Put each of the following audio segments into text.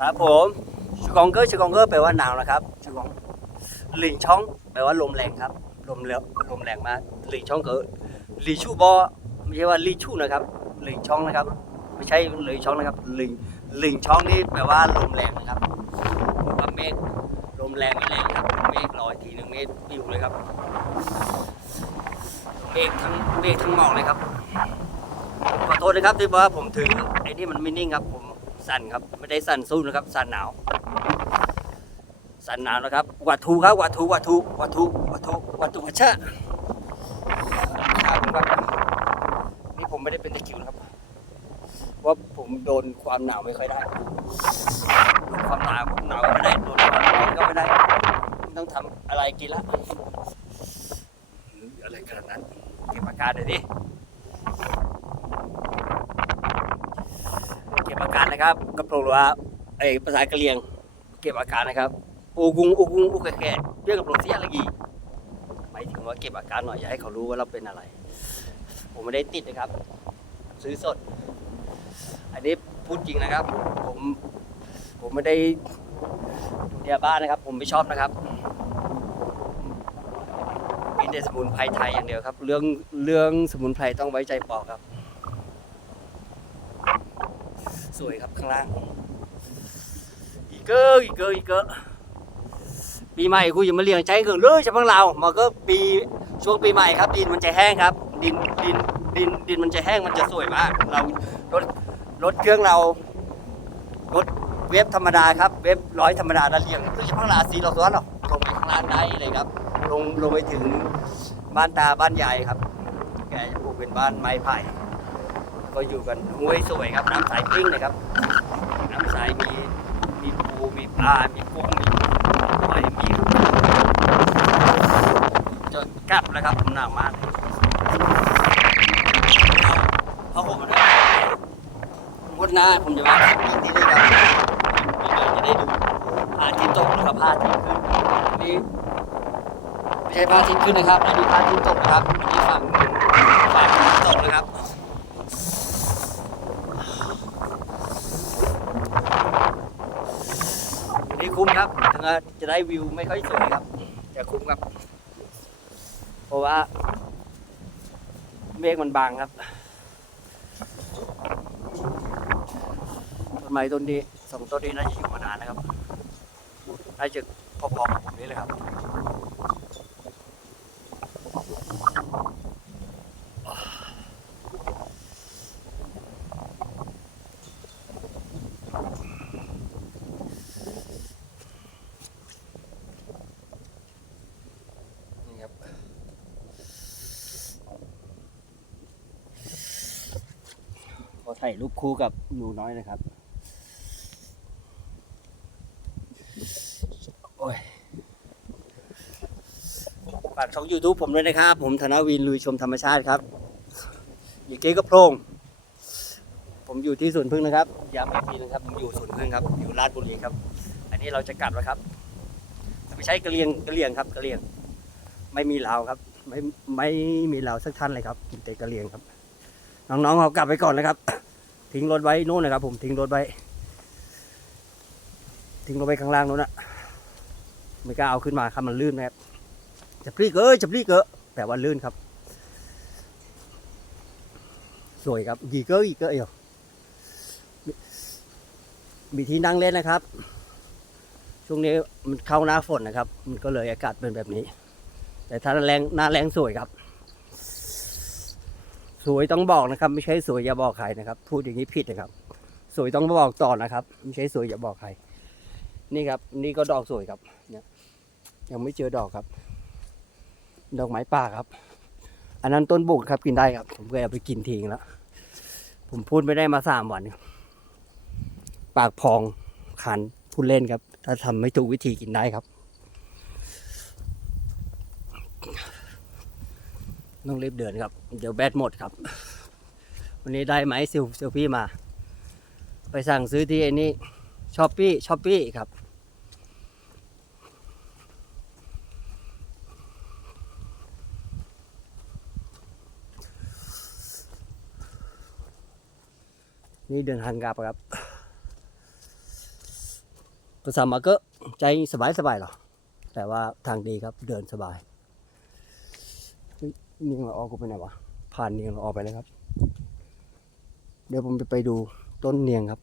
ครับผมชกองเกอร์ชกองเกอร์แปลว่าหนาวนะครับชกองหลิงช่องแปลว่าลมแรงครับลมเร็วลมแรงมากหลิงช่องเกอร์หลีชูบอไม่ใช่ว่าหลีชูนะครับหลิงช่องนะครับ ไม่ใช่หลิงช่องนะครับหลิงหลิงช่องนี่แปลว่าลมแรงนะครับเพราะว่าเมฆลมแรงไม่แรงครับเมฆลอยทีหนึ่งเมฆปิวเลยครับเมฆทั้งเมฆทั้งหมอกเลยครับขอโทษนะครับที่ว่าผมถือไอ้นี่มันไม่นิ่งครับผม สั่นครับ ไม่ได้สั่นสู้นะครับ สั่นหนาว สั่นหนาวนะครับ วัตถุครับ วัตถุ วัตถุ วัตถุ วัตถุ วัตถุวัชชะครับครับนี่ผมไม่ได้เป็นตะคิวนะครับว่าผมโดนความหนาวไม่ค่อยได้โดนความหนาวหนาวก็ไม่ได้ โดนความร้อนก็ไม่ได้ ต้องทำอะไรกินละออะไรขนาดนั้นเก็บอาการหน่อยดิ เก็บอาการ นะครับกระโปรงว่าไอภาษากะเหรี่ยงเก็บอาการนะครับอูกุงอูกุงอูแก่ๆเรียกกระโปรงเสียอะไรกี่หมายถึงว่าเก็บอาการหน่อยอย่าให้เขารู้ว่าเราเป็นอะไร ผมไม่ได้ติดนะครับ ซื้อสด อันนี้พูดจริงนะครับ ผมผมไม่ได้ดูเดียบ้านนะครับ ผมไม่ชอบนะครับมีแต่สมุนไพรไทยอย่างเดียวครับ เรื่องเรื่องสมุนไพรต้องไว้ใจปอกครับ สวยครับข้างล่าง อีกเกอร์อีกเกอร์อีกเกอร์ปีใหม่กูอย่ามาเลี้ยงใจเกินเลยจะพังเรามันก็ปีช่วงปีใหม่ครับ ดินมันจะแห้งครับ ดินดินดินดินมันจะแห้งมันจะสวยมาก เรารถรถเครื่องเรารถเวฟธรรมดาครับ เวฟร้อยธรรมดาแล้วเลี้ยงคือจะพังลาสีเราซ้อนหรอกลงไปข้างล่างได้เลยครับ ลงลงไปถึงบ้านตาบ้านยายครับ แกจะปลูกเป็นบ้านไม้ไผ่ ก็อยู่กันห้วยสวยครับน้ำใสปิ้งเลยครับ น้ำใสมีมีปูมีปลา มีกุ้งมีหอยมีจะกลับแล้วครับหนาวมากเพราะผมนะงดหน้าผมจะมาที่นี่เลยครับจะได้ดูพาทิตย์ตกนะครับพาทิตย์ขึ้นนี่ไม่ใช่พาทิตย์ขึ้นนะครับอันนี้พระอาทิตย์ตกนะครับอันนี้ฝั่งฝั่งตกนะครับ วันนี้ คุ้มครับถึงจะได้วิวไม่ค่อยสวยครับ แต่คุ้มครับ เพราะว่า เมฆมันบางครับต้นไม้ต้นนี้สองต้นนี้น่าจะอยู่มานานนะครับน่าจะพอๆกับผมนี่เลยครับ ถ่ายรูปคู่กับหนูน้อยนะครับ โอ้ยฝากช่อง YouTube ผมด้วยนะครับ ผมธนวินลุยชมธรรมชาติครับ อยู่เก๊กระโพรงผมอยู่ที่สวนพึ่งนะครับย้ำอีกทีนะครับ ผมอยู่สวนพึ่งครับ อยู่ราชบุรีครับ อันนี้เราจะกลับแล้วครับไม่ใช่กระเลียงกระเลียงครับกระเลียง ไม่มีเราครับ ไม่ไม่มีเราสักท่านเลยครับกินแต่กระเลียงครับ น้องๆเขากลับไปก่อนนะครับ ทิ้งรถไว้โน่นนะครับ ผมทิ้งรถไว้ ทิ้งรถไว้ข้างล่างโนู้นอะไม่กล้าเอาขึ้นมาครับมันลื่นนะครับจะพลีกเอ้ยจะพลีกเอ้แต่ว่าลื่นครับ สวยครับยีเกอร์ยีเกอเอวมีมีที่นั่งเล่นนะครับ ช่วงนี้มันเข้าหน้าฝนนะครับ มันก็เลยอากาศเป็นแบบนี้ แต่ถ้าแรงหน้าแรงสวยครับ สวยต้องบอกนะครับ ไม่ใช่สวยอย่าบอกใครนะครับ พูดอย่างนี้ผิดนะครับ สวยต้องบอกต่อนะครับ ไม่ใช่สวยอย่าบอกใคร นี่ครับ นี่ก็ดอกสวยครับเนี่ยยังไม่เจอดอกครับ ดอกไม้ป่าครับ อันนั้นต้นบุกครับกินได้ครับ ผมเคยเอาไปกินทิ้งแล้ว ผมพูดไม่ได้มาสามวันปากพองคันพูดเล่นครับ ถ้าทำไม่ถูกวิธีกินได้ครับ ต้องรีบเดินครับ เดี๋ยวแบตหมดครับ วันนี้ได้ไหมเซลเซลฟี่มา ไปสั่งซื้อที่ไอ้นี่ช้อปปี้ช้อปปี้ครับนี่เดินทางกลับครับ ภาษามาก็ใจสบายสบายหรอ แต่ว่าทางดีครับเดินสบาย เนียงเราออกกูไปไหนวะ ผ่านเนียงเราออกไปแล้วครับ เดี๋ยวผมจะไปดูต้นเนียงครับ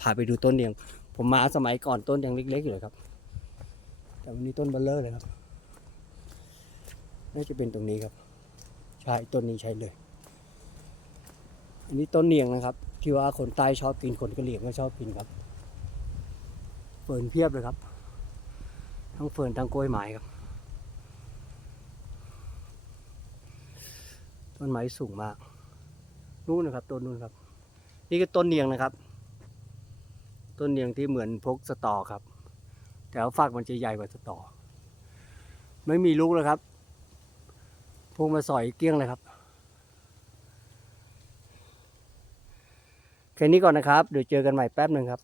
พาไปดูต้นเนียง ผมมาสมัยก่อนต้นยังเล็กๆอยู่เลยครับ แต่วันนี้ต้นเบลเลอร์เลยครับ น่าจะเป็นตรงนี้ครับ ใช่ต้นนี้ใช่เลย อันนี้ต้นเนียงนะครับ ที่ว่าคนใต้ชอบกิน คนกะเหรี่ยงก็ชอบกินครับ เฟิร์นเพียบเลยครับ ทั้งเฟิร์นทั้งกล้วยไม้ครับ ต้นไม้สูงมากนู่นนะครับต้นนู่นครับ นี่ก็ต้นเนียงนะครับ ต้นเนียงที่เหมือนพกสตอครับ แต่ว่าฝักมันจะใหญ่กว่าสตอ ไม่มีลูกเลยครับพวกมาสอยเกี้ยงเลยครับแค่นี้ก่อนนะครับ เดี๋ยวเจอกันใหม่แป๊บหนึ่งครับ